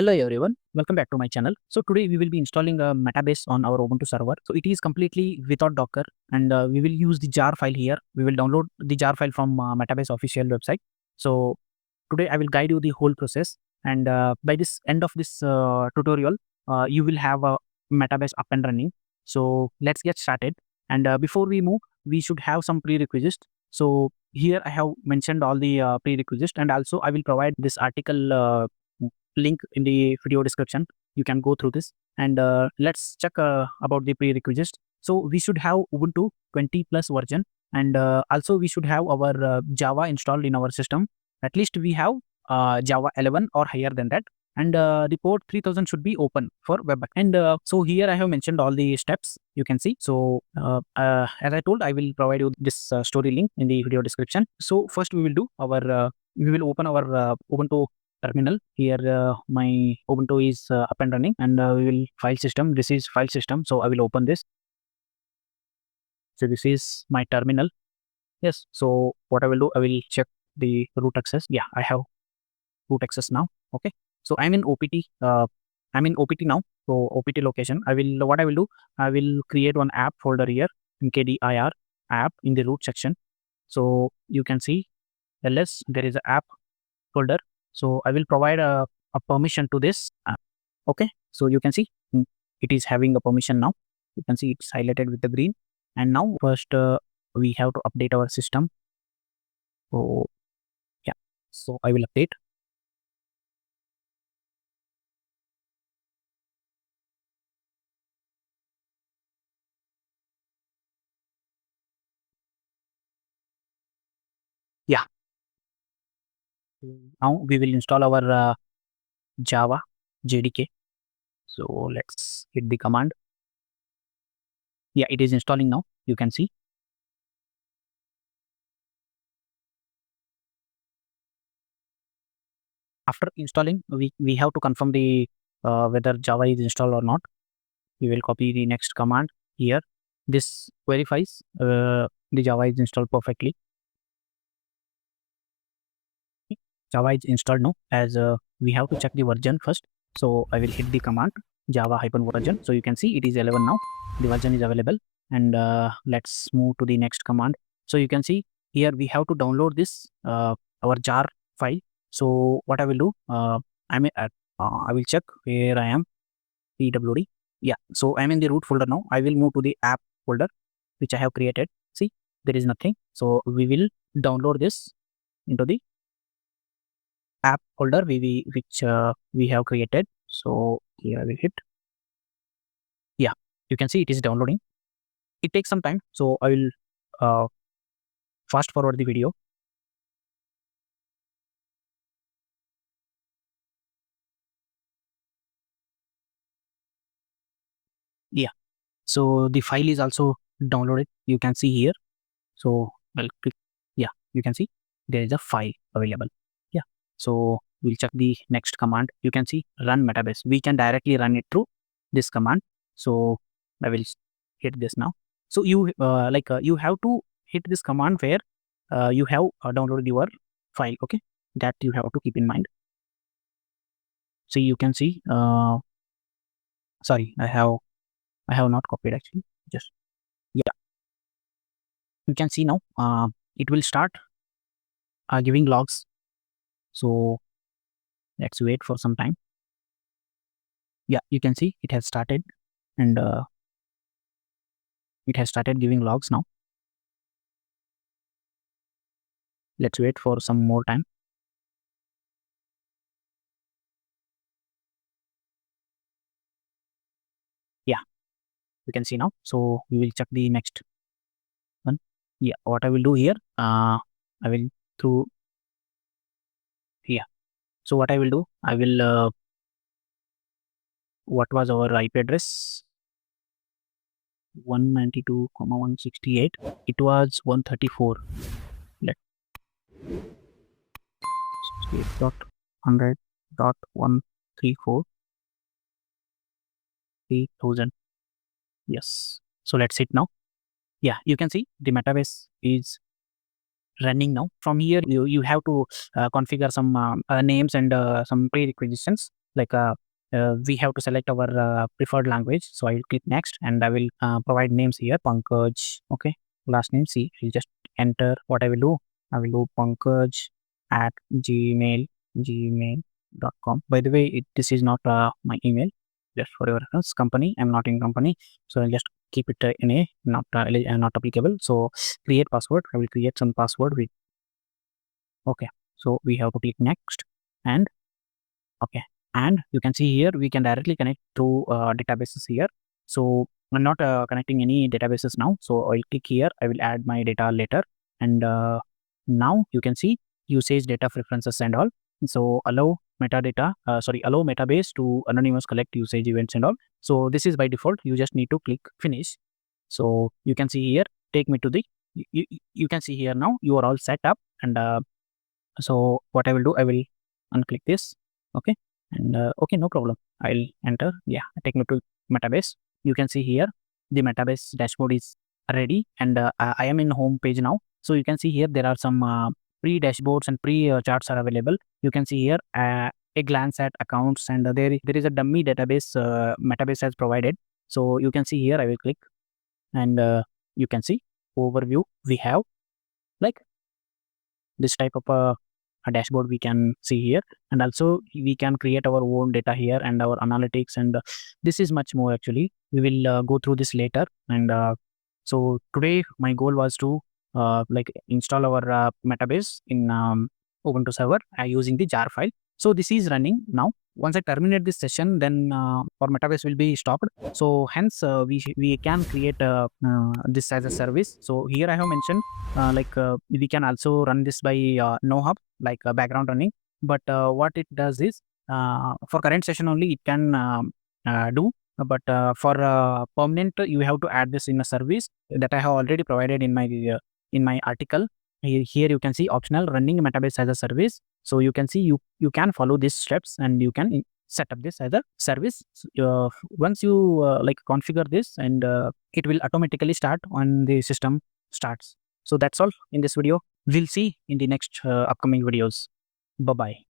Hello everyone, welcome back to my channel. So today we will be installing a Metabase on our Ubuntu server. So it is completely without Docker, and we will use the jar file here. We will download the jar file from Metabase official website. So today I will guide you the whole process, and by this end of this tutorial, you will have a Metabase up and running. So let's get started. And before we move, we should have some prerequisites. So here I have mentioned all the prerequisites, and also I will provide this article link in the video description. You can go through this, and let's check about the prerequisites. So we should have Ubuntu 20 plus version, and also we should have our Java installed in our system. At least we have Java 11 or higher than that, and the port 3000 should be open for web. And so here I have mentioned all the steps, you can see. So as I told, I will provide you this story link in the video description. So first we will do our we will open our Ubuntu terminal. Here my Ubuntu is up and running, and we will file system. This is file system, so I will open this. So this is my terminal. Yes, so what I will do, I will check the root access. Yeah, I have root access now. Okay, so I'm in OPT. I'm in OPT now. So OPT location, what I will do, I will create one app folder here in KDIR app in the root section. So you can see ls there is a app folder. So I will provide a permission to this app. Okay, so you can see it is having a permission now. You can see it's highlighted with the green. And now first we have to update our system. So yeah, so I will update. Yeah, now we will install our Java JDK. So let's hit the command. Yeah, it is installing now. You can see. After installing, we have to confirm the whether Java is installed or not. We will copy the next command here. This verifies the Java is installed perfectly. Java is installed now, as we have to check the version first. So I will hit the command Java hyphen version. So you can see it is 11 now. The version is available, and let's move to the next command. So you can see here we have to download this our jar file. So what I will do, I will check where I am. PWD. Yeah, so I'm in the root folder now. I will move to the app folder which I have created. See, there is nothing. So we will download this into the app folder which we have created. So here I will hit. Yeah, you can see it is downloading. It takes some time, so I will uh, fast forward the video. Yeah, so the file is also downloaded. You can see here. So I'll click. Yeah, you can see there is a file available. Yeah, so we'll check the next command. You can see run Metabase. We can directly run it through this command. So I will hit this now. So you you have to hit this command where you have downloaded your file. Okay, that you have to keep in mind. So you can see. Sorry, I have not copied actually. Just yeah, you can see now. It will start giving logs. So let's wait for some time. Yeah, you can see it has started, and it has started giving logs now. Let's wait for some more time. Yeah, you can see now. So we will check the next one. Yeah, what I will do here, I will through here. So what I will do, I will what was our IP address? 192,168. It was 134. Let's 68.100.134.3000. Yes. So let's hit now. Yeah, you can see the Metabase is running now. From here, you have to configure some names and some prerequisites. like we have to select our preferred language. So I will click next, and I will provide names here, Pankaj. Okay, last name C. I'll just enter. What I will do, I will do Pankaj at gmail.com. By the way, this is not my email. Just for your reference, company. I'm not in company, so I'll just keep it in a not applicable. So create password. I will create some password with. Okay, so we have to click next, and okay, and you can see here we can directly connect to databases here. So I'm not connecting any databases now. So I'll click here. I will add my data later, and now you can see usage data preferences and all. So allow metadata, allow Metabase to anonymous collect usage events and all. So this is by default. You just need to click finish. So you can see here. Take me to the. You can see here now. You are all set up, and so what I will do, I will unclick this. Okay, and okay, no problem. I'll enter. Yeah, take me to Metabase. You can see here the Metabase dashboard is ready, and I am in home page now. So you can see here there are some pre dashboards and pre charts are available. You can see here a glance at accounts, and there is a dummy database Metabase has provided. So you can see here. I will click, and you can see overview. We have like this type of a dashboard we can see here, and also we can create our own data here and our analytics, and this is much more. Actually, we will go through this later, and so today my goal was to like install our Metabase in Ubuntu server using the jar file. So this is running now. Once I terminate this session, then our Metabase will be stopped. So hence we can create this as a service. So here I have mentioned we can also run this by no hub, like background running. But what it does is for current session only it can do. But for permanent, you have to add this in a service that I have already provided in my article. Here you can see optional running Metabase as a service. So you can see you can follow these steps, and you can set up this as a service. Once you like configure this, and it will automatically start when the system starts. So that's all in this video. We'll see in the next upcoming videos. Bye bye.